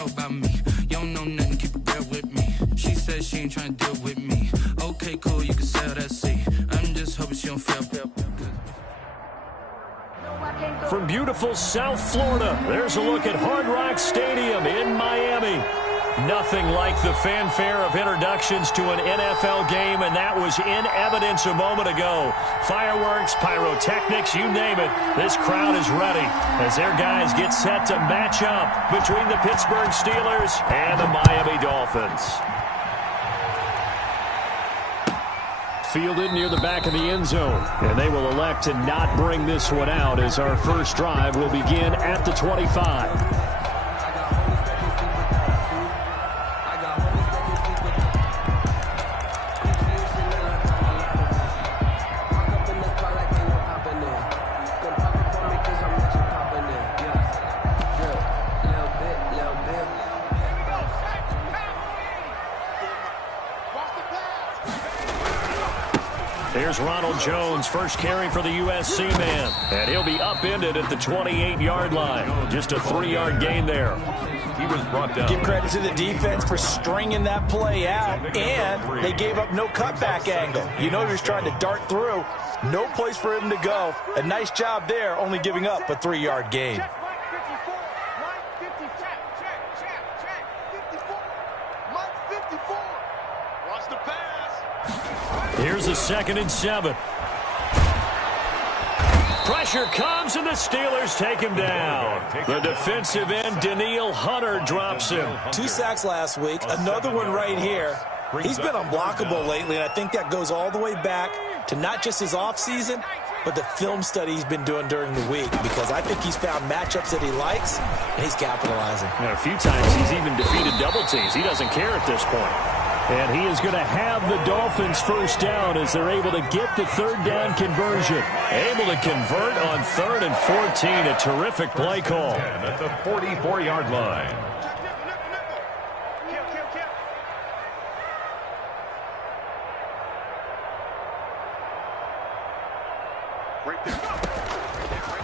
About me, you don't know nothing, keep it real with me. She said she ain't trying to deal with me. Okay, cool, you can sell that seat. I'm just hoping she don't feel. From beautiful South Florida, there's a look at Hard Rock Stadium in Miami. Nothing like the fanfare of introductions to an NFL game, and that was in evidence a moment ago. Fireworks, pyrotechnics, you name it. This crowd is ready as their guys get set to match up between the Pittsburgh Steelers and the Miami Dolphins. Fielded near the back of the end zone, and they will elect to not bring this one out as our first drive will begin at the 25. Here's Ronald Jones, first carry for the USC man, and he'll be upended at the 28-yard line. Just a 3-yard gain there. He was brought down. Give credit to the defense for stringing that play out, and they gave up no cutback angle. You know he was trying to dart through. No place for him to go. A nice job there, only giving up a 3-yard gain. Here's a 2nd and 7. Pressure comes, and the Steelers take him down. The defensive end, Danielle Hunter, drops him. 2 sacks last week, another one right here. He's been unblockable lately, and I think that goes all the way back to not just his offseason, but the film study he's been doing during the week, because I think he's found matchups that he likes, and he's capitalizing. And a few times he's even defeated double teams. He doesn't care at this point. And he is going to have the Dolphins first down as they're able to get the 3rd down conversion. Able to convert on 3rd and 14. A terrific play call. At the 44-yard line.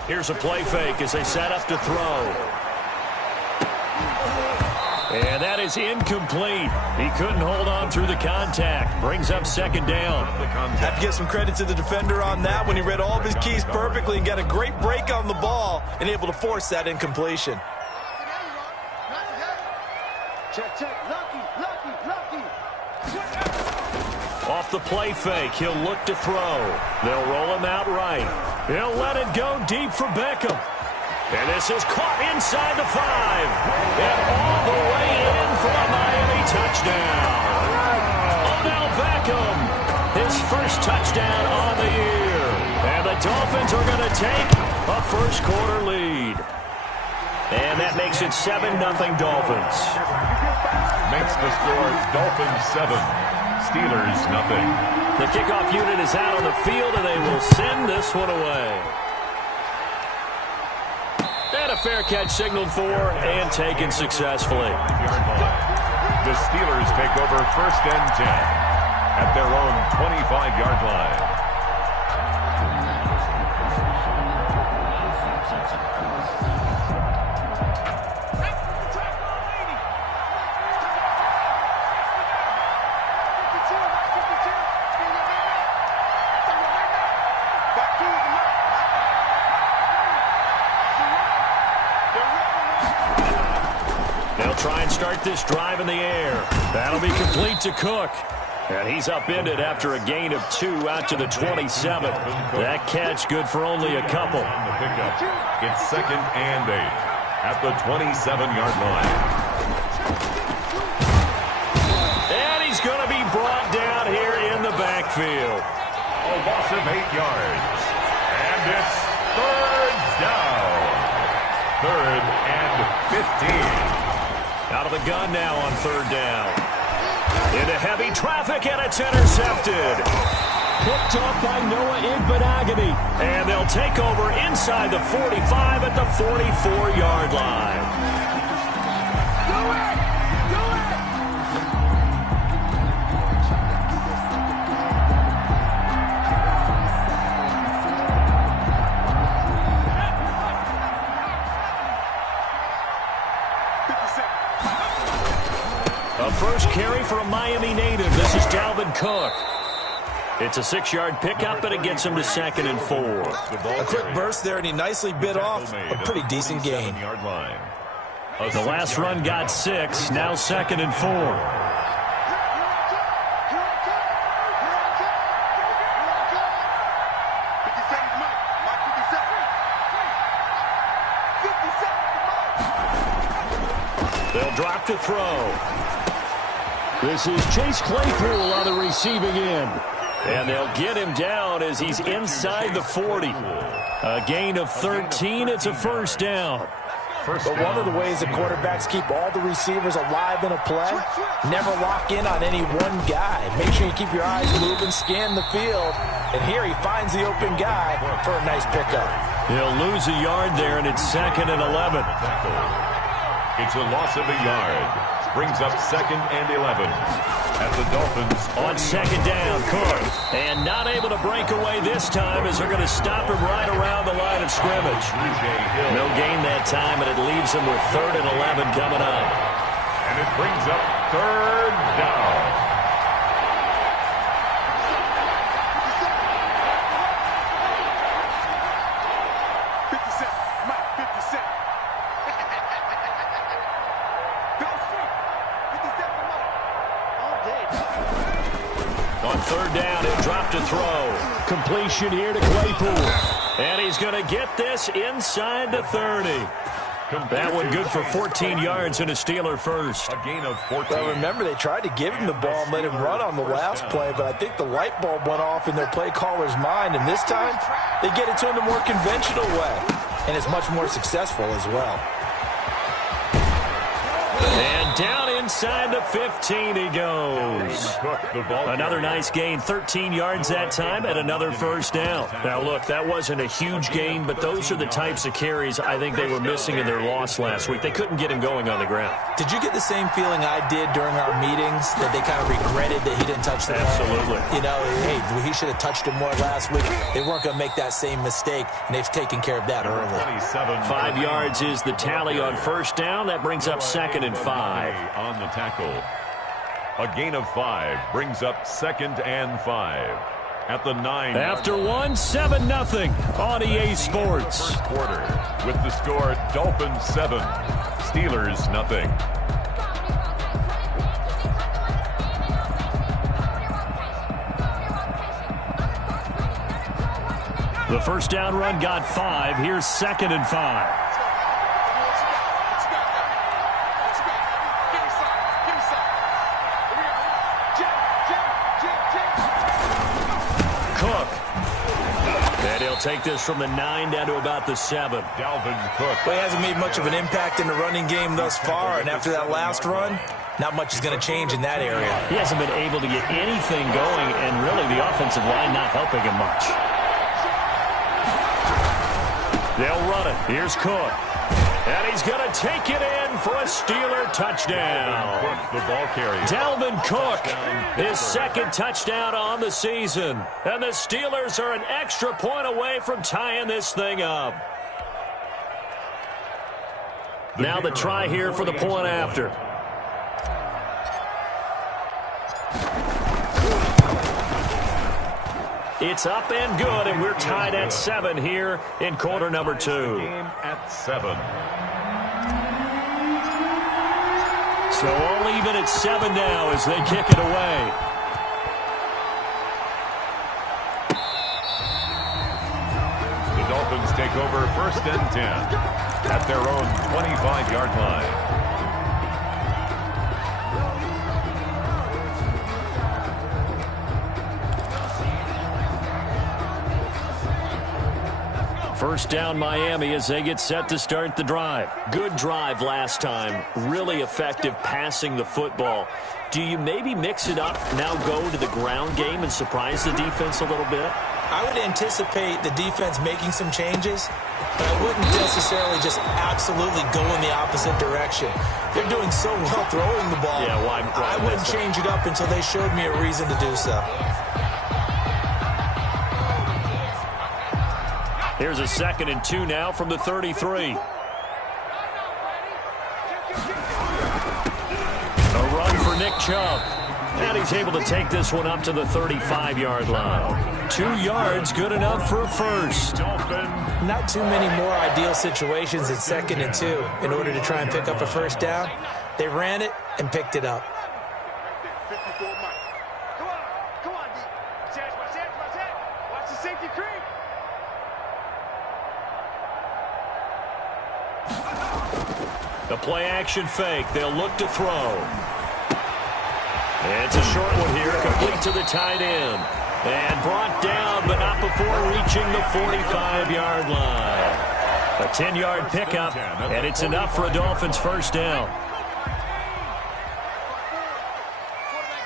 Here's a play fake as they set up to throw. And that is incomplete. He couldn't hold on through the contact. Brings up 2nd down. Have to give some credit to the defender on that when he read all of his keys perfectly and got a great break on the ball and able to force that incompletion. Off the play fake, he'll look to throw. They'll roll him out right. He'll let it go deep for Beckham. And this is caught inside the 5. And all the way in for a Miami touchdown. Odell Beckham, his first touchdown on the year. And the Dolphins are going to take a first quarter lead. And that makes it 7-0 Dolphins. Makes the score Dolphins 7, Steelers 0. The kickoff unit is out on the field, and they will send this one away. And a fair catch signaled for and taken successfully. The Steelers take over 1st and 10 at their own 25-yard line. Try and start this drive in the air. That'll be complete to Cook. And he's upended after a gain of 2 out to the 27. That catch good for only a couple. The pickup. It's 2nd and 8 at the 27-yard line. And he's going to be brought down here in the backfield. A loss of 8 yards. And it's 3rd down. 3rd and 15. Out of the gun now on 3rd down. Into heavy traffic, and it's intercepted. Picked up by Noah Igbenogany. And they'll take over inside the 45 at the 44-yard line. Do it! A first carry for a Miami native. This is Dalvin Cook. It's a 6-yard pickup, and it gets him to 2nd and 4. A quick burst there, and he nicely bit off a pretty decent gain. The last run got 6, now 2nd and 4. They'll drop to throw. This is Chase Claypool on the receiving end. And they'll get him down as he's inside the 40. A gain of 13. It's a first down. But one of the ways the quarterbacks keep all the receivers alive in a play, never lock in on any one guy. Make sure you keep your eyes moving, scan the field. And here he finds the open guy for a nice pickup. He'll lose a yard there, and it's 2nd and 11. It's a loss of a yard. Brings up 2nd and 11. At the Dolphins on 2nd down, Cook. And not able to break away this time as they're going to stop him right around the line of scrimmage. No gain that time, and it leaves him with 3rd and 11 coming up. And it brings up 3rd down. On 3rd down, he'll drop to throw. Completion here to Claypool. And he's going to get this inside the 30. That one good for 14 yards and a Steeler first. A gain of 14. Well, remember, they tried to give him the ball and let him run on the last play, but I think the light bulb went off in their play caller's mind, and this time they get it to him the more conventional way, and it's much more successful as well. And down inside the 15 he goes. Another nice gain, 13 yards that time, and another first down. Now, look, that wasn't a huge gain, but those are the types of carries I think they were missing in their loss last week. They couldn't get him going on the ground. Did you get the same feeling I did during our meetings, that they kind of regretted that he didn't touch the ball? Absolutely. You know, hey, he should have touched him more last week. They weren't going to make that same mistake, and they've taken care of that early. 5 yards is the tally on first down. That brings up 2nd and 5. On the tackle. A gain of 5 brings up 2nd and 5. At the 9. After 1, 7-0 on EA Sports. First quarter with the score Dolphins 7, Steelers 0. The first down run got 5. Here's 2nd and 5. Take this from the 9 down to about the 7. Dalvin Cook. Well, he hasn't made much of an impact in the running game thus far, and after that last run, not much is going to change in that area. He hasn't been able to get anything going, and really the offensive line not helping him much. They'll run it. Here's Cook. And he's going to take it in for a Steeler touchdown. The ball carrier. Dalvin Cook, his 2nd touchdown on the season. And the Steelers are an extra point away from tying this thing up. Now the try here for the point after. It's up and good, and we're tied at 7 here in quarter number 2. Game at 7. So all even at 7 now as they kick it away. The Dolphins take over 1st and 10 at their own 25-yard line. First down Miami as they get set to start the drive. Good drive last time. Really effective passing the football. Do you maybe mix it up, now go to the ground game and surprise the defense a little bit? I would anticipate the defense making some changes, but I wouldn't necessarily just absolutely go in the opposite direction. They're doing so well throwing the ball. Yeah, why I wouldn't change it up until they showed me a reason to do so. Here's a 2nd and 2 now from the 33. A run for for Nick Chubb. And he's able to take this one up to the 35-yard line. 2 yards, good enough for a first. Not too many more ideal situations in 2nd and 2 in order to try and pick up a first down. They ran it and picked it up. Come on, D. Watch that. Watch the safety creep. The play-action fake. They'll look to throw. It's a short one here, complete to the tight end. And brought down, but not before reaching the 45-yard line. A 10-yard pickup, and it's enough for a Dolphins first down.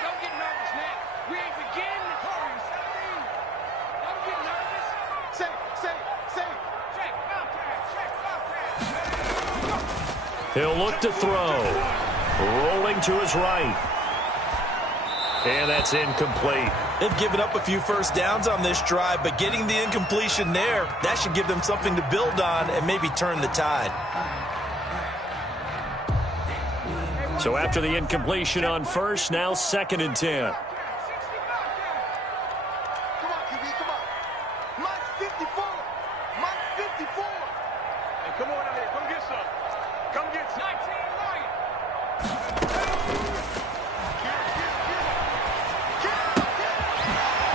Don't get nervous, man. We ain't beginning to hurry. Don't get nervous. Say. Check. He'll look to throw. Rolling to his right. And that's incomplete. They've given up a few first downs on this drive, but getting the incompletion there, that should give them something to build on and maybe turn the tide. So after the incompletion on first, now 2nd and 10. Come on, QB, come on. Mike 54. Hey, come on out here. Come get some. 19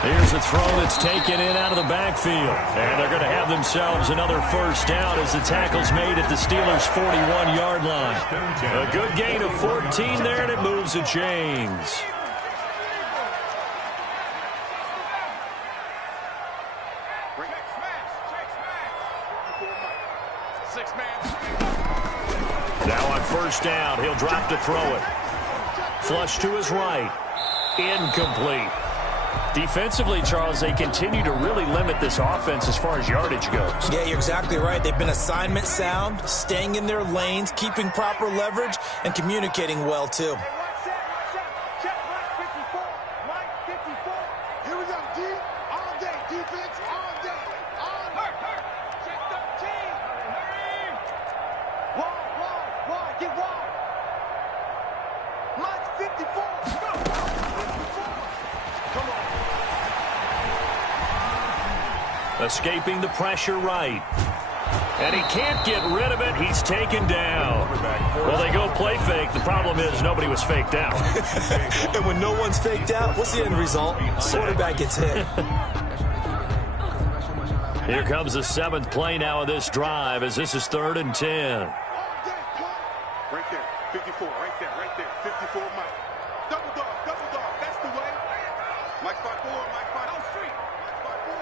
Here's a throw that's taken in out of the backfield. And they're going to have themselves another first down as the tackle's made at the Steelers' 41-yard line. A good gain of 14 there, and it moves the chains. Now on first down, he'll drop to throw it. Flush to his right. Incomplete. Defensively, Charles, they continue to really limit this offense as far as yardage goes. Yeah, you're exactly right. They've been assignment sound, staying in their lanes, keeping proper leverage, and communicating well, too. Check Mike 54. Mike 54. Here we go, D. All day. Defense all day. Check 13. Wide. Get wide. Mike 54. Come on. Escaping the pressure right. And he can't get rid of it. He's taken down. Well, they go play fake. The problem is nobody was faked out. And when no one's faked out, what's the end result? Quarterback gets hit. Here comes the 7th play now of this drive as this is 3rd and 10. Right there. 54. Right there. 54 Mike. Double dog. That's the way. Mike 5-4. No street. Mike 5-4.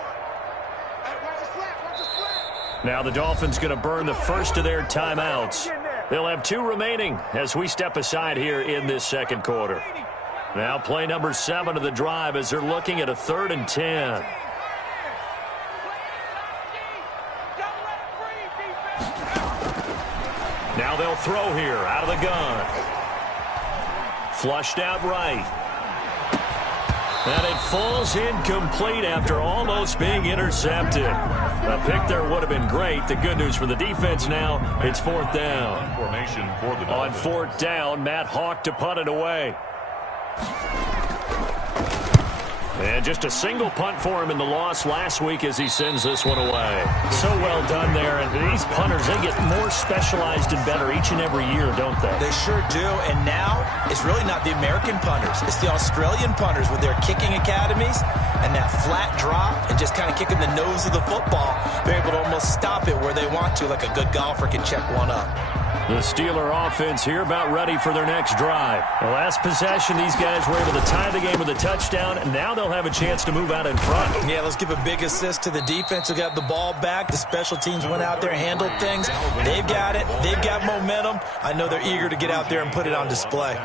Hey, watch his flat. Now the Dolphins going to burn the first of their timeouts. They'll have 2 remaining as we step aside here in this 2nd quarter. Now play number 7 of the drive as they're looking at a 3rd and 10. Now they'll throw here out of the gun. Flushed out right. And it falls incomplete after almost being intercepted. A pick there would have been great. The good news for the defense now, it's 4th down. Formation for the On Dolphins. 4th down, Matt Hawk to punt it away. And just a single punt for him in the loss last week as he sends this one away. So well done there. And these punters, they get more specialized and better each and every year, don't they? They sure do. And now it's really not the American punters. It's the Australian punters with their kicking academies and that flat drop and just kind of kicking the nose of the football. They're able to almost stop it where they want to, like a good golfer can check one up. The Steeler offense here about ready for their next drive. The last possession, these guys were able to tie the game with a touchdown, and now they'll have a chance to move out in front. Yeah, let's give a big assist to the defense who got the ball back. The special teams went out there, handled things. They've got it. They've got momentum. I know they're eager to get out there and put it on display.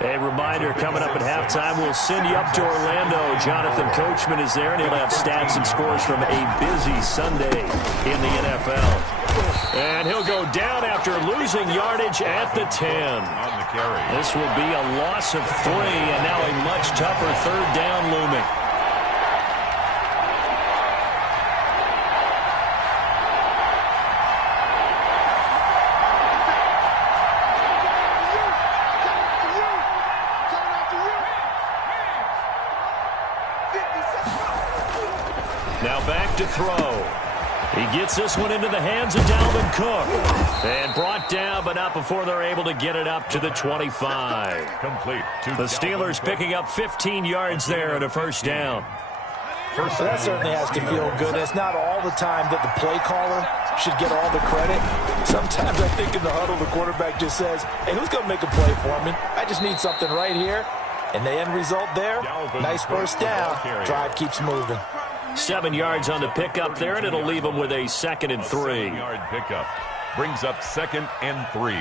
A reminder, coming up at halftime, we'll send you up to Orlando. Jonathan Coachman is there, and he'll have stats and scores from a busy Sunday in the NFL. And he'll go down after losing yardage at the 10. On the carry. This will be a loss of 3, and now a much tougher 3rd down looming. Now back to throw. He gets this one into the hands of Dalvin Cook. And brought down, but not before they're able to get it up to the 25. Complete. The Steelers picking up 15 yards there and a first down. So that certainly has to feel good. It's not all the time that the play caller should get all the credit. Sometimes I think in the huddle, the quarterback just says, hey, who's going to make a play for me? I just need something right here. And the end result there, nice first down. Drive keeps moving. 7 yards on the pickup there, and it'll leave them with a 2nd and 3. 7-yard pickup brings up 2nd and 3.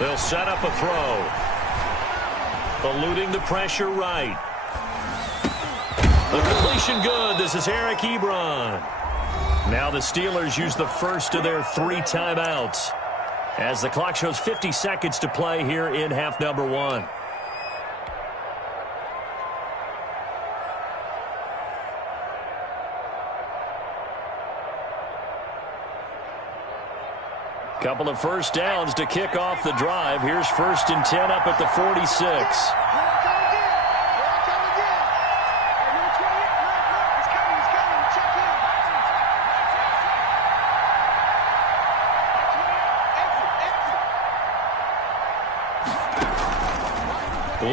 They'll set up a throw. Eluding the pressure right. The completion good. This is Eric Ebron. Now the Steelers use the first of their 3 timeouts as the clock shows 50 seconds to play here in half number 1. Couple of first downs to kick off the drive. Here's 1st and 10 up at the 46.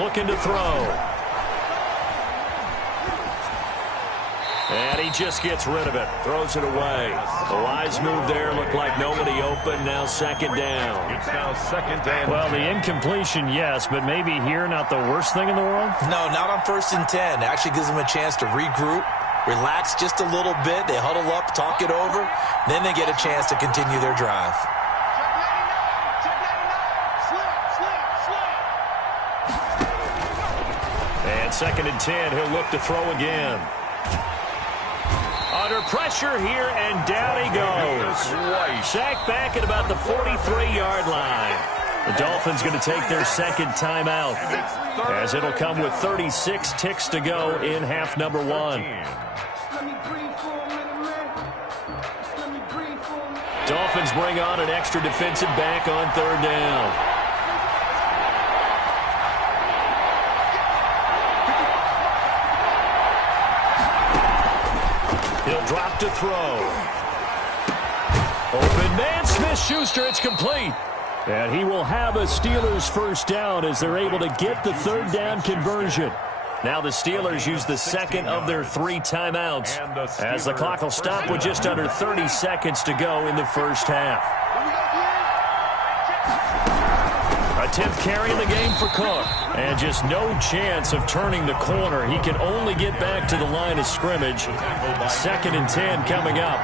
Looking to throw. And he just gets rid of it. Throws it away. A wise move there. Looked like nobody open. Now 2nd down. It's now 2nd and Well, the incompletion, yes, but maybe here not the worst thing in the world? No, not on 1st and 10. Actually gives them a chance to regroup, relax just a little bit. They huddle up, talk it over. Then they get a chance to continue their drive. And 2nd and 10. He'll look to throw again. Under pressure here, and down he goes. Sacked back at about the 43-yard line. The Dolphins going to take their 2nd timeout, as it'll come with 36 ticks to go in half number 1. Dolphins bring on an extra defensive back on 3rd down. He'll drop to throw. Open man, Smith-Schuster, it's complete. And he will have a Steelers first down as they're able to get the 3rd down conversion. Now the Steelers use the 2nd of their 3 timeouts as the clock will stop with just under 30 seconds to go in the first half. A 10th carry in the game for Cook. And just no chance of turning the corner. He can only get back to the line of scrimmage. 2nd and 10 coming up.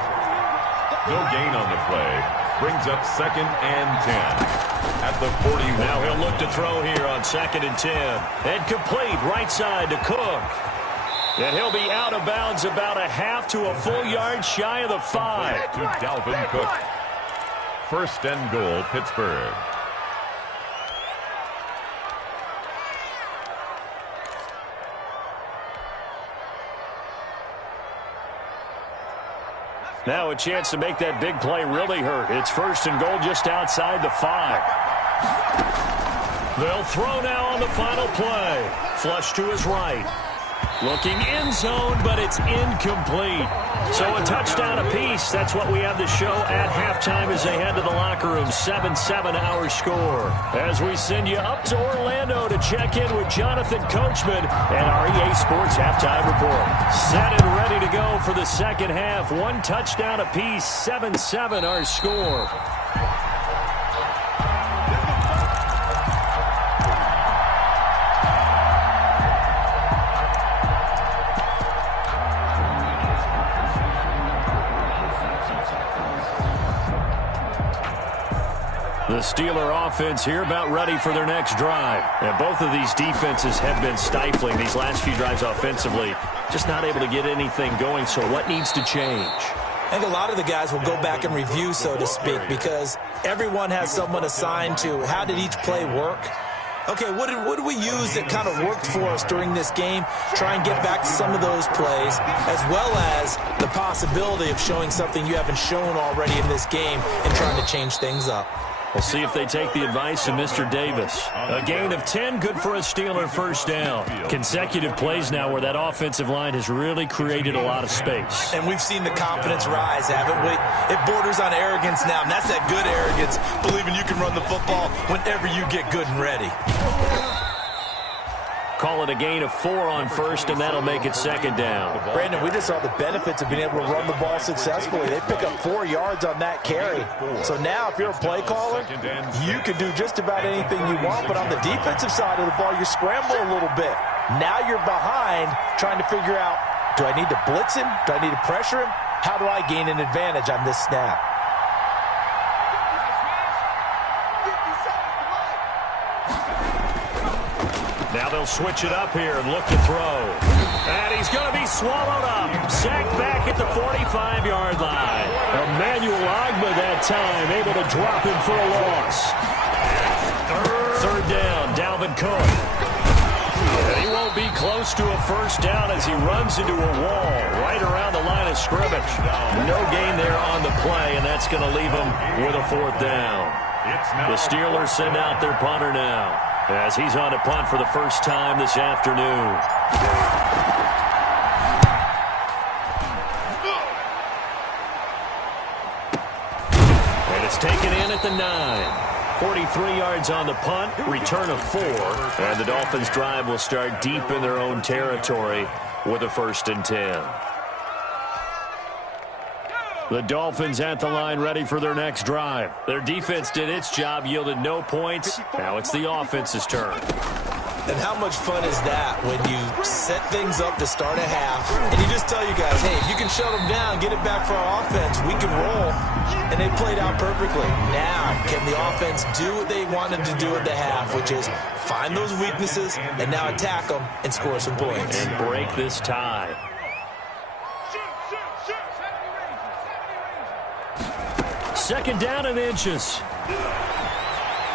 no gain on the play. Brings up 2nd and 10 at the 41. Now he'll look to throw here on 2nd and 10. And complete right side to Cook. And he'll be out of bounds about a half to a full yard shy of the 5. To Dalvin Cook. 1st and goal, Pittsburgh. Now a chance to make that big play really hurt. It's 1st and goal just outside the 5. They'll throw now on the final play. Flush to his right. Looking end zone, but it's incomplete. So a touchdown apiece. That's what we have to show at halftime as they head to the locker room. 7-7 our score. As we send you up to Orlando to check in with Jonathan Coachman and our EA Sports Halftime Report. Set and ready to go for the second half. One touchdown apiece. 7-7 our score. The Steeler offense here about ready for their next drive. And both of these defenses have been stifling these last few drives offensively. Just not able to get anything going, so what needs to change? I think a lot of the guys will go back and review, so to speak, because everyone has someone assigned to how did each play work. Okay, what did we use that kind of worked for us during this game? Try and get back to some of those plays, as well as the possibility of showing something you haven't shown already in this game and trying to change things up. We'll see if they take the advice of Mr. Davis. A gain of 10, good for a Steeler first down. Consecutive plays now where that offensive line has really created a lot of space. And we've seen the confidence rise, haven't we? It borders on arrogance now, and that's that good arrogance, believing you can run the football whenever you get good and ready. Call it a gain of 4 on first, and that'll make it second down. Brandon, we just saw the benefits of being able to run the ball successfully. They pick up 4 yards on that carry. So now, if you're a play caller, you can do just about anything you want. But on the defensive side of the ball, you scramble a little bit. Now you're behind, trying to figure out, do I need to blitz him? Do I need to pressure him? How do I gain an advantage on this snap? Now they'll switch it up here and look to throw. And he's going to be swallowed up. Sacked back at the 45-yard line. Emmanuel Ogba that time able to drop him for a loss. Third down, Dalvin Cook. And he won't be close to a first down as he runs into a wall right around the line of scrimmage. No gain there on the play, and that's going to leave him with a 4th down. The Steelers send out their punter now, as he's on to punt for the first time this afternoon. And it's taken in at the 9. 43 yards on the punt, return of 4. And the Dolphins' drive will start deep in their own territory with a 1st and 10. The Dolphins at the line ready for their next drive. Their defense did its job, yielded no points. Now it's the offense's turn. And how much fun is that when you set things up to start a half and you just tell you guys, hey, if you can shut them down, get it back for our offense, we can roll. And they played out perfectly. Now, can the offense do what they wanted to do at the half, which is find those weaknesses and now attack them and score some points. And break this tie. Second down and inches.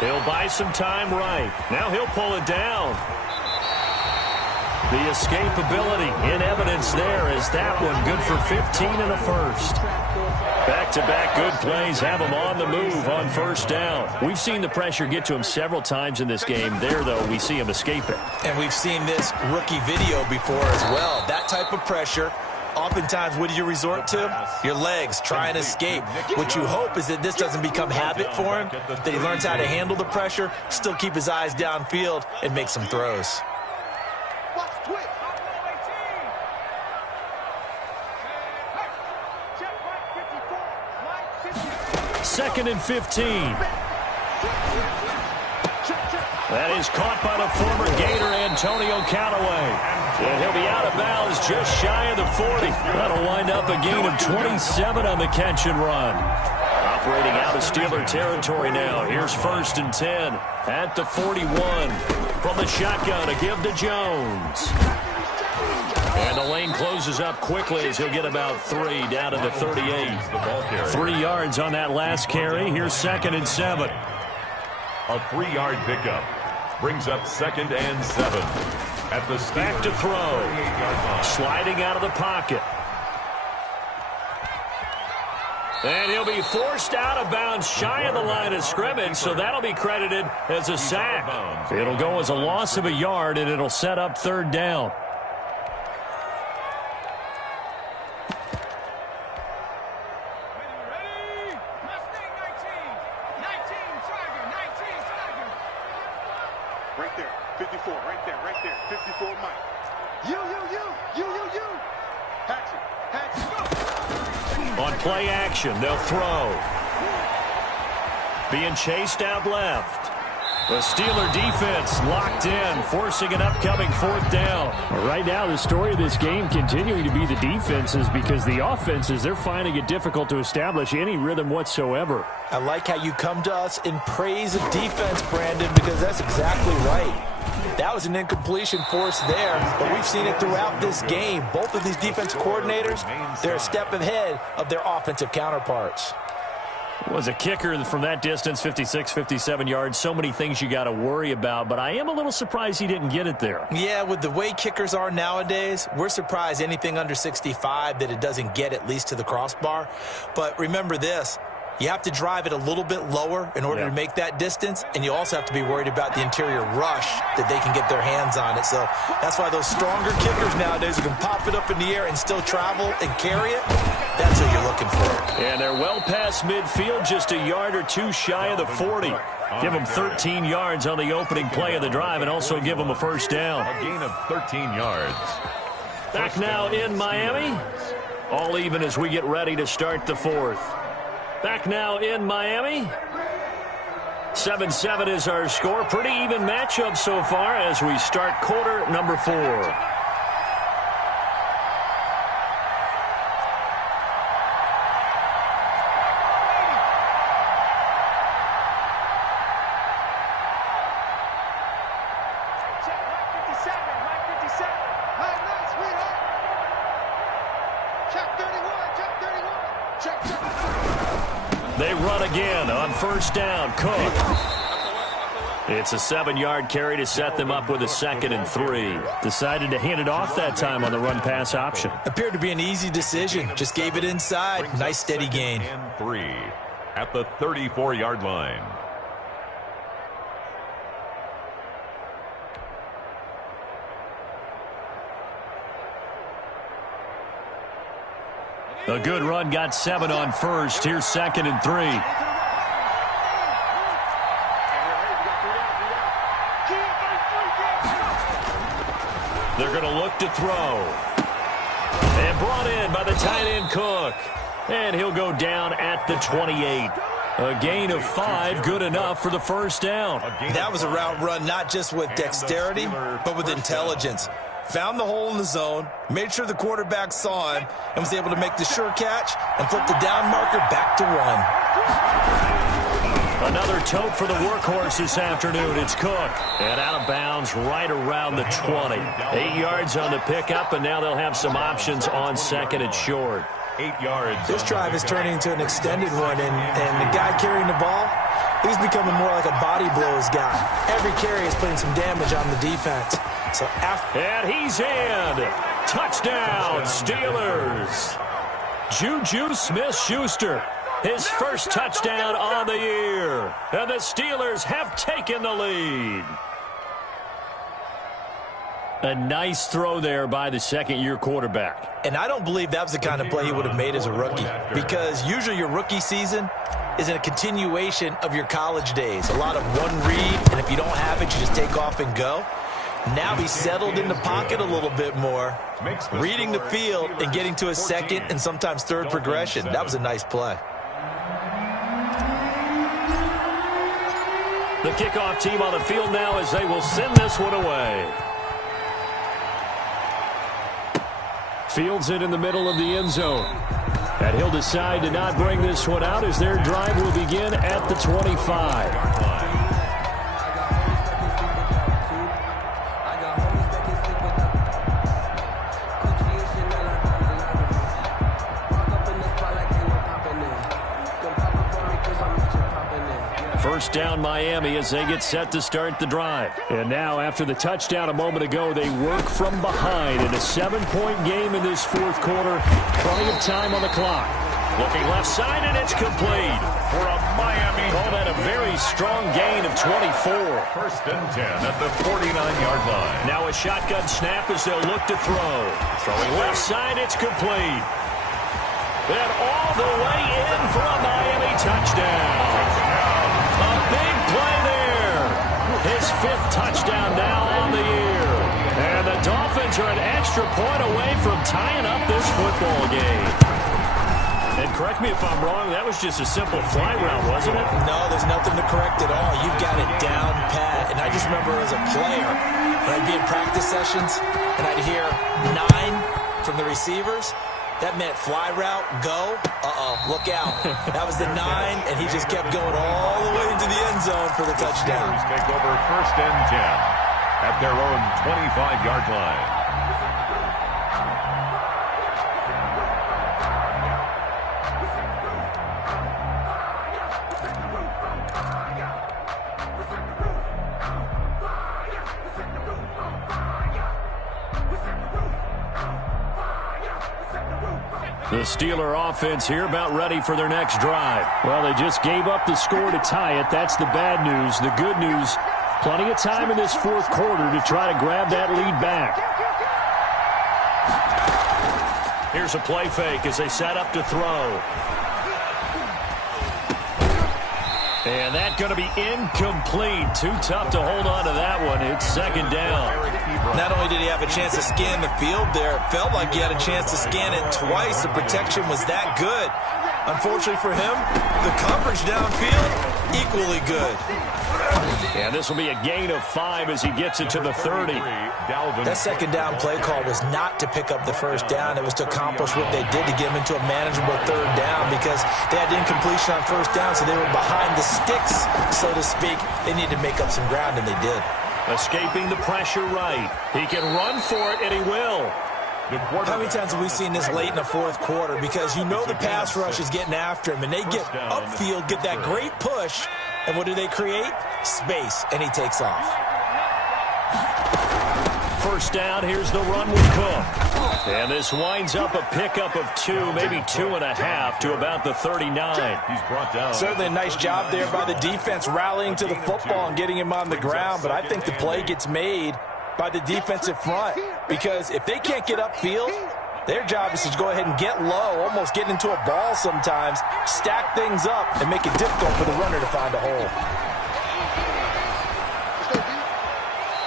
He'll buy some time right. Now he'll pull it down. The escapability in evidence there is that one good for 15 and a first. Back-to-back good plays have him on the move on first down. We've seen the pressure get to him several times in this game. There, though, we see him escape it. And we've seen this rookie video before as well. That type of pressure. Oftentimes, what do you resort to? Your legs, try and escape. What you hope is that this doesn't become habit for him, that he learns how to handle the pressure, still keep his eyes downfield, and make some throws. Second and 15. That is caught by the former Gator, Antonio Callaway. And he'll be out of bounds just shy of the 40. That'll wind up a gain of 27 on the catch and run. Operating out of Steeler territory now. Here's 1st and 10 at the 41. From the shotgun, a give to Jones. And the lane closes up quickly as he'll get about 3 down to the 38. 3 yards on that last carry. Here's 2nd and 7. A 3-yard pickup brings up 2nd and 7. At the back to throw. Sliding out of the pocket. And he'll be forced out of bounds shy of the line of scrimmage, so that'll be credited as a sack. It'll go as a loss of a yard, and it'll set up 3rd down. Right there, 54, right there, 54, Mike. You. Paxton, go. On play action, they'll throw. Being chased out left. The Steeler defense locked in, forcing an upcoming 4th down. Well, right now, the story of this game continuing to be the defenses, because the offenses, they're finding it difficult to establish any rhythm whatsoever. I like how you come to us in praise of defense, Brandon, because that's exactly right. That was an incompletion force there, but we've seen it throughout this game. Both of these defense coordinators, they're a step ahead of their offensive counterparts. Was a kicker from that distance, 56, 57 yards. So many things you got to worry about, but I am a little surprised he didn't get it there. Yeah, with the way kickers are nowadays, we're surprised anything under 65 that it doesn't get at least to the crossbar. But remember this. You have to drive it a little bit lower in order to make that distance, and you also have to be worried about the interior rush that they can get their hands on it. So that's why those stronger kickers nowadays who can pop it up in the air and still travel and carry it, that's what you're looking for. And they're well past midfield, just a yard or two shy of the 40. Give them 13 yards on the opening play of the drive and also give them a first down. A gain of 13 yards. Back now in Miami. All even as we get ready to start the 4th. Back now in Miami. 7-7 is our score. Pretty even matchup so far as we start quarter number 4. They run again on first down. Cook. It's a 7-yard carry to set them up with a 2nd and 3. Decided to hand it off that time on the run-pass option. Appeared to be an easy decision. Just gave it inside. Nice steady gain. And 3 at the 34-yard line. A good run, got 7 on first. Here's 2nd and 3. They're going to look to throw. And brought in by the tight end Cook. And he'll go down at the 28. A gain of 5, good enough for the first down. That was a route run not just with dexterity, but with intelligence. Found the hole in the zone, made sure the quarterback saw him, and was able to make the sure catch and flip the down marker back to 1. Another tote for the workhorse this afternoon. It's Cook. And out of bounds right around the 20. 8 yards on the pickup, and now they'll have some options on 2nd and short. 8 yards. This drive is turning into an extended one, and the guy carrying the ball, he's becoming more like a body blows guy. Every carry is putting some damage on the defense. So and he's in. Touchdown, Steelers. Juju Smith-Schuster, his first touchdown on the year. And the Steelers have taken the lead. A nice throw there by the second-year quarterback. And I don't believe that was the kind of play he would have made as a rookie, because usually your rookie season is a continuation of your college days. A lot of one read, and if you don't have it, you just take off and go. Now he's settled in the pocket a little bit more, reading the field and getting to his 2nd and sometimes 3rd progression. That was a nice play. The kickoff team on the field now as they will send this one away. Fields it in the middle of the end zone. And he'll decide to not bring this one out as their drive will begin at the 25. First down Miami as they get set to start the drive. And now after the touchdown a moment ago, they work from behind in a 7-point game in this 4th quarter. Plenty of time on the clock. Looking left side, and it's complete. For a Miami. Call that a very strong gain of 24. First and 10 at the 49-yard line. Now a shotgun snap as they'll look to throw. Throwing left side, it's complete. And all the way in for a Miami touchdown. A big play there. His 5th touchdown now on the year. And the Dolphins are an extra point away from tying up this football game. And correct me if I'm wrong, that was just a simple fly route, wasn't it? No, there's nothing to correct at all. You've got it down pat. And I just remember as a player, when I'd be in practice sessions and I'd hear 9 from the receivers, that meant fly route, go, look out. That was the 9, and he just kept going all the way into the end zone for the touchdown. The Steelers take over 1st and 10 at their own 25-yard line. The Steeler offense here about ready for their next drive. Well, they just gave up the score to tie it. That's the bad news. The good news, plenty of time in this 4th quarter to try to grab that lead back. Here's a play fake as they set up to throw. And that's going to be incomplete. Too tough to hold on to that one. It's 2nd down. Not only did he have a chance to scan the field there, it felt like he had a chance to scan it twice. The protection was that good. Unfortunately for him, the coverage downfield, equally good. And this will be a gain of 5 as he gets it to the 30. That 2nd down play call was not to pick up the 1st down. It was to accomplish what they did to get him into a manageable 3rd down because they had incompletion on 1st down, so they were behind the sticks, so to speak. They needed to make up some ground, and they did. Escaping the pressure right. He can run for it, and he will. How many times have we seen this late in the 4th quarter? Because you know the pass rush is getting after him, and they get upfield, get that great push, and what do they create? Space, and he takes off. 1st down, here's the run with Cook. And this winds up a pickup of 2, maybe 2.5 to about the 39. He's brought down. Certainly a nice job there by the defense rallying to the football and getting him on the ground, but I think the play gets made by the defensive front because if they can't get upfield, their job is to go ahead and get low, almost get into a ball sometimes, stack things up, and make it difficult for the runner to find a hole.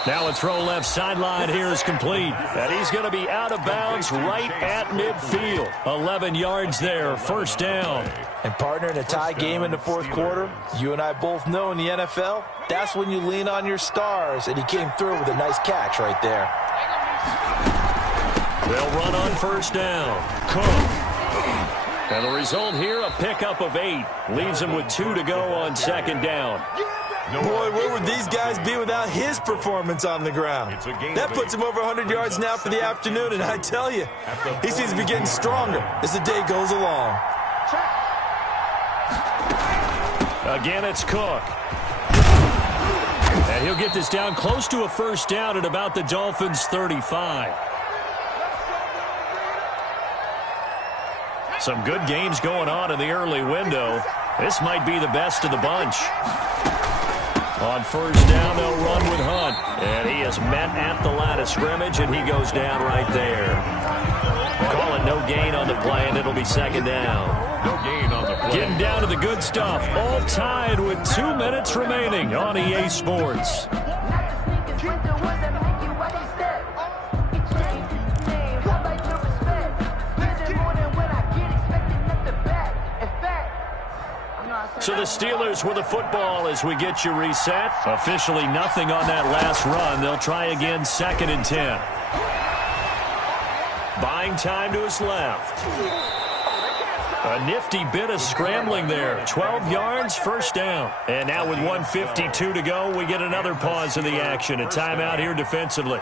Now a throw left sideline here is complete. And he's going to be out of bounds right at midfield. 11 yards there, 1st down. And partner, in a tie game in the 4th quarter, you and I both know in the NFL, that's when you lean on your stars. And he came through with a nice catch right there. They'll run on 1st down. Cook. And the result here, a pickup of 8. Leaves him with 2 to go on 2nd down. Boy, where would these guys be without his performance on the ground? That puts him over 100 yards now for the afternoon, and I tell you, he seems to be getting stronger as the day goes along. Again, it's Cook. And he'll get this down close to a 1st down at about the Dolphins' 35. Some good games going on in the early window. This might be the best of the bunch. On 1st down, they'll run with Hunt. And he is met at the line of scrimmage, and he goes down right there. Call it no gain on the play, and it'll be 2nd down. No gain on the play. Getting down to the good stuff. All tied with 2 minutes remaining on EA Sports. So the Steelers with the football as we get you reset. Officially nothing on that last run. They'll try again 2nd and 10. Buying time to his left. A nifty bit of scrambling there. 12 yards, 1st down. And now with 1:52 to go, we get another pause in the action. A timeout here defensively.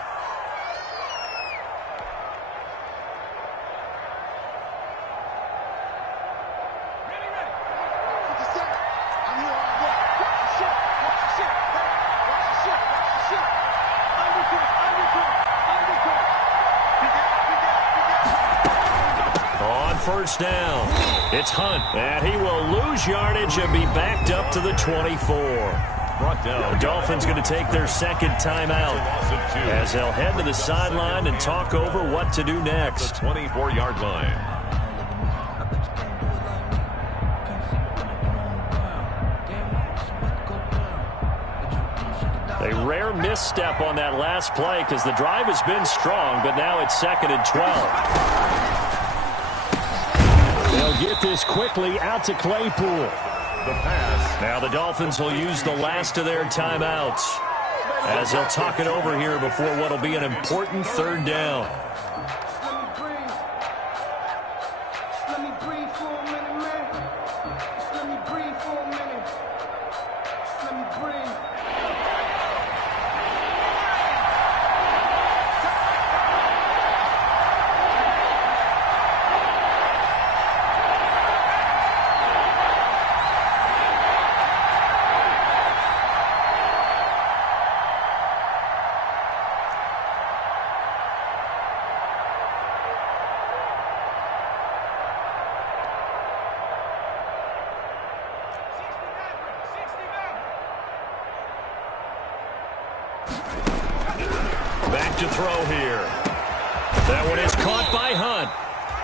On 1st down, it's Hunt, and he will lose yardage and be backed up to the 24. The Dolphins going to take their 2nd timeout as they'll head to the sideline and talk over what to do next. 24-yard line. A rare misstep on that last play because the drive has been strong, but now it's 2nd and 12. They'll get this quickly out to Claypool. The pass. Now the Dolphins will use the last of their timeouts as they'll talk it over here before what will be an important third down. Back to throw here. That one is caught by Hunt.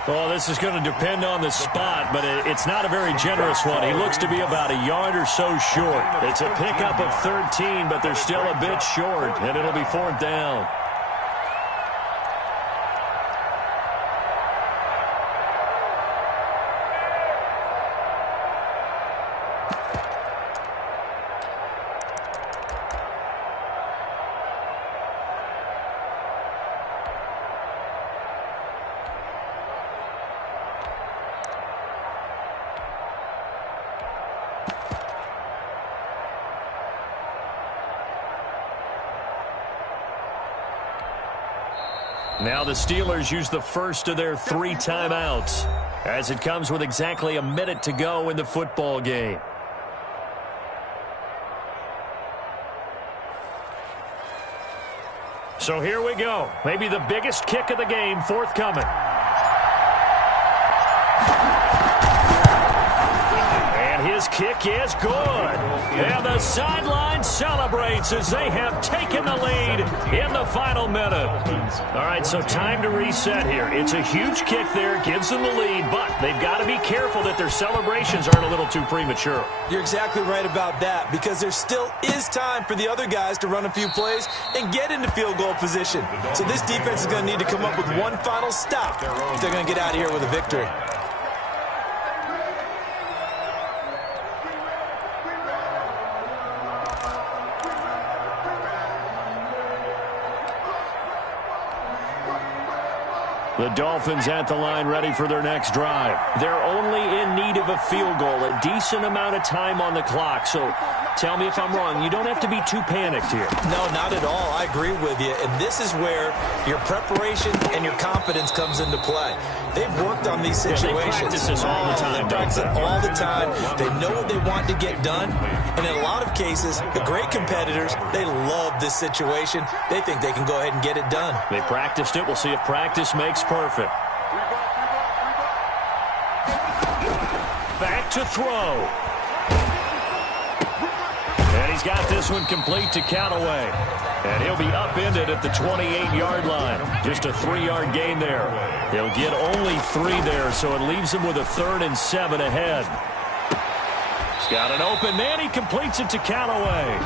Oh, this is going to depend on the spot, but it's not a very generous one. He looks to be about a yard or so short. It's a pickup of 13, but they're still a bit short, and it'll be fourth down. Now the Steelers use the first of their 3 timeouts as it comes with exactly a minute to go in the football game. So here we go. Maybe the biggest kick of the game forthcoming. And his kick is good. And the sideline celebrates as they have taken the lead in the final minute. All right, so time to reset here. It's a huge kick there, gives them the lead, but they've got to be careful that their celebrations aren't a little too premature. You're exactly right about that, because there still is time for the other guys to run a few plays and get into field goal position. So this defense is going to need to come up with one final stop if they're going to get out of here with a victory. The Dolphins at the line ready for their next drive. They're only in need of a field goal, a decent amount of time on the clock. So tell me if I'm wrong. You don't have to be too panicked here. No, not at all. I agree with you. And this is where your preparation and your confidence comes into play. They've worked on these situations. They practice this all the time. They practice it all the time. They know what they want to get done. And in a lot of cases, the great competitors, they love this situation. They think they can go ahead and get it done. They practiced it. We'll see if practice makes perfect. Back to throw. And he's got this one complete to Callaway. And he'll be upended at the 28-yard line. Just a 3-yard gain there. He'll get only 3 there, so it leaves him with a 3rd and 7 ahead. He's got an open man. He completes it to Callaway.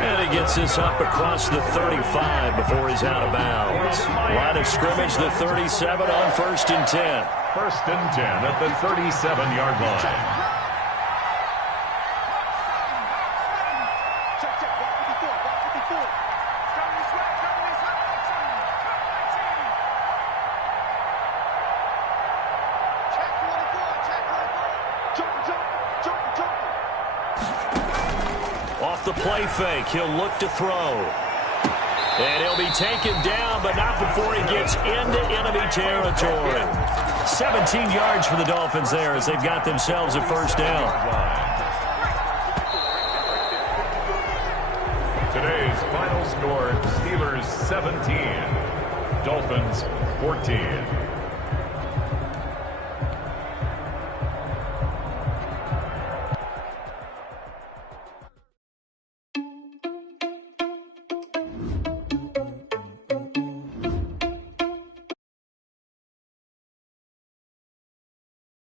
And he gets this up across the 35 before he's out of bounds. Line of scrimmage, the 37 on 1st and 10. 1st and 10 at the 37-yard line. Off the play fake, he'll look to throw. And he'll be taken down, but not before he gets into enemy territory. 17 yards for the Dolphins there as they've got themselves a 1st down. Today's final score, Steelers 17, Dolphins 14.